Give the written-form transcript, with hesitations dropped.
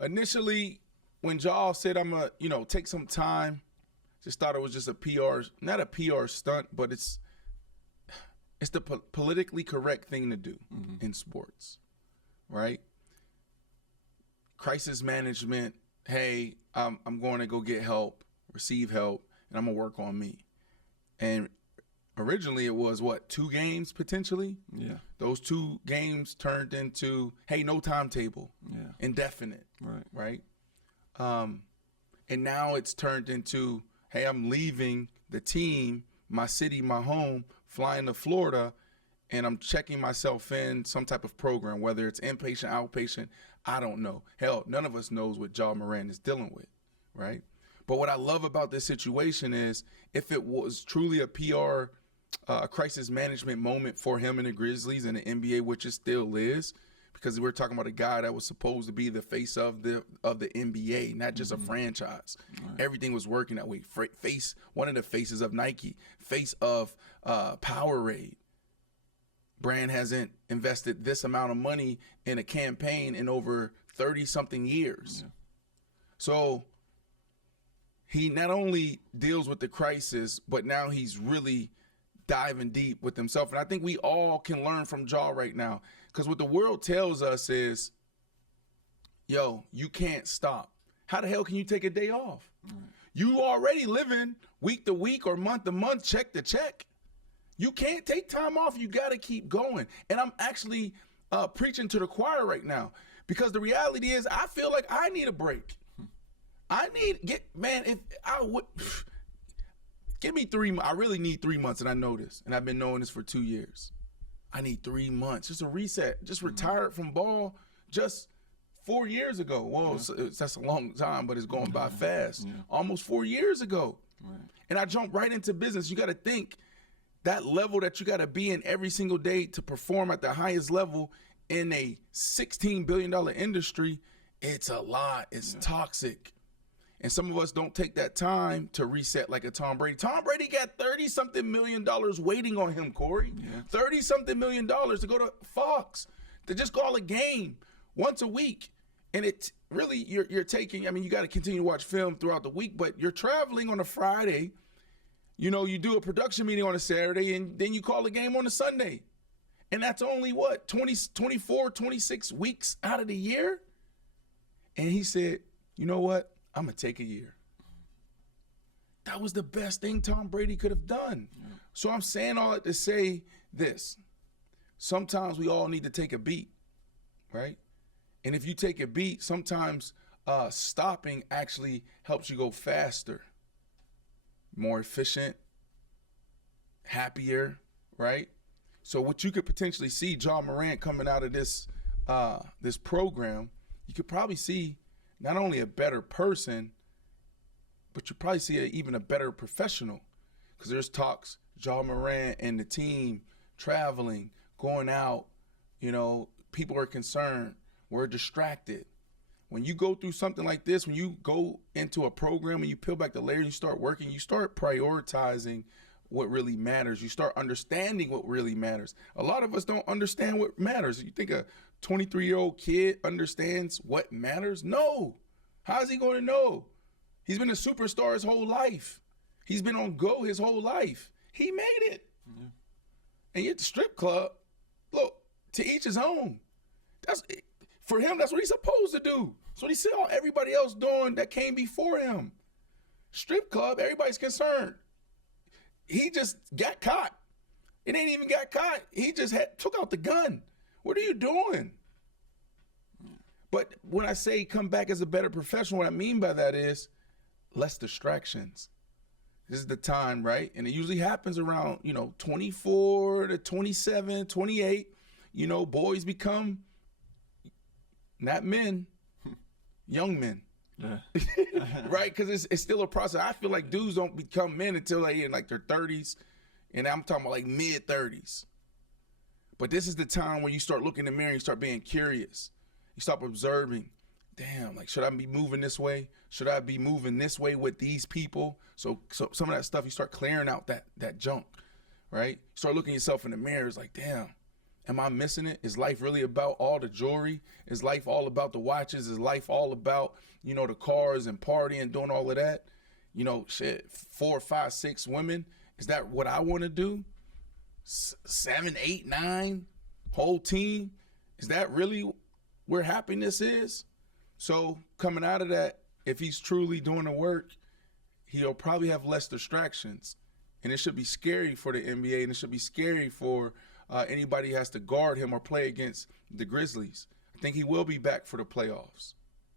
initially, when Ja said I'm going to, take some time, just thought it was just a PR, not a PR stunt, but it's the politically correct thing to do in sports, right? Crisis management, hey, I'm going to go get help, receive help, and I'm going to work on me. And originally it was, 2 games potentially? Yeah. Those 2 games turned into, hey, no timetable, indefinite, right? And now it's turned into, hey, I'm leaving the team, my city, my home, flying to Florida, and I'm checking myself in some type of program, whether it's inpatient, outpatient, I don't know. Hell, none of us knows what Ja Morant is dealing with, right? But what I love about this situation is if it was truly a PR crisis management moment for him and the Grizzlies and the NBA, which it still is, because we're talking about a guy that was supposed to be the face of the NBA, not just a franchise. Right. Everything was working that way. Face, one of the faces of Nike, face of Powerade. Brand hasn't invested this amount of money in a campaign in over 30-something years. Yeah. So he not only deals with the crisis, but now he's really diving deep with himself. And I think we all can learn from Ja right now, because what the world tells us is, yo, you can't stop. How the hell can you take a day off? Right. You already living week to week or month to month, check to check. You can't take time off. You got to keep going. And I'm actually preaching to the choir right now, because the reality is I feel like I need a break. If I would give me 3 months. I really need 3 months, and I know this, and I've been knowing this for 2 years. I need 3 months, just a reset. Just retired from ball just 4 years ago. Well, that's a long time, but it's going by fast. Yeah. Almost 4 years ago. Right. And I jumped right into business. You got to think that level that you got to be in every single day to perform at the highest level in a $16 billion industry. It's a lot. It's toxic. And some of us don't take that time to reset like a Tom Brady. Tom Brady got $30-something million waiting on him, Corey. Yeah. $30-something million to go to Fox, to just call a game once a week. And it's really, you're taking, you got to continue to watch film throughout the week, but you're traveling on a Friday. You do a production meeting on a Saturday, and then you call a game on a Sunday. And that's only 24, 26 weeks out of the year? And he said, you know what? I'm going to take a year. That was the best thing Tom Brady could have done. Yeah. So I'm saying all that to say this. Sometimes we all need to take a beat, right? And if you take a beat, sometimes stopping actually helps you go faster, more efficient, happier, right? So what you could potentially see, Ja Morant coming out of this program, you could probably see not only a better person, but you probably see even a better professional, because there's talks, Ja Morant and the team traveling, going out, people are concerned, we're distracted. When you go through something like this, when you go into a program and you peel back the layer and you start working, you start prioritizing what really matters. You start understanding what really matters. A lot of us don't understand what matters. You think a 23-year-old kid understands what matters? No. How's he going to know? He's been a superstar his whole life. He's been on go his whole life. He made it. Yeah. And you're at the strip club. Look, to each his own. For him, that's what he's supposed to do. That's what he saw everybody else doing that came before him. Strip club, everybody's concerned. He just got caught. It ain't even got caught. He just took out the gun. What are you doing? But when I say come back as a better professional, what I mean by that is less distractions. This is the time, right? And it usually happens around, 24 to 27, 28. Boys become not men, young men. Yeah. Right? Because it's still a process. I feel like dudes don't become men until they're in like their 30s. And I'm talking about like mid 30s. But this is the time when you start looking in the mirror and you start being curious. You start observing. Damn, like, should I be moving this way? Should I be moving this way with these people? So some of that stuff, you start clearing out that junk, right? You start looking yourself in the mirror. It's like, damn, Am I missing it? Is life really about all the jewelry? Is life all about the watches? Is life all about, the cars and partying, doing all of that? Shit, 4, 5, 6 women. Is that what I want to do? 7, 8, 9, whole team. Is that really where happiness is? So coming out of that, if he's truly doing the work, he'll probably have less distractions. And it should be scary for the NBA, and it should be scary for anybody who has to guard him or play against the Grizzlies. I think he will be back for the playoffs.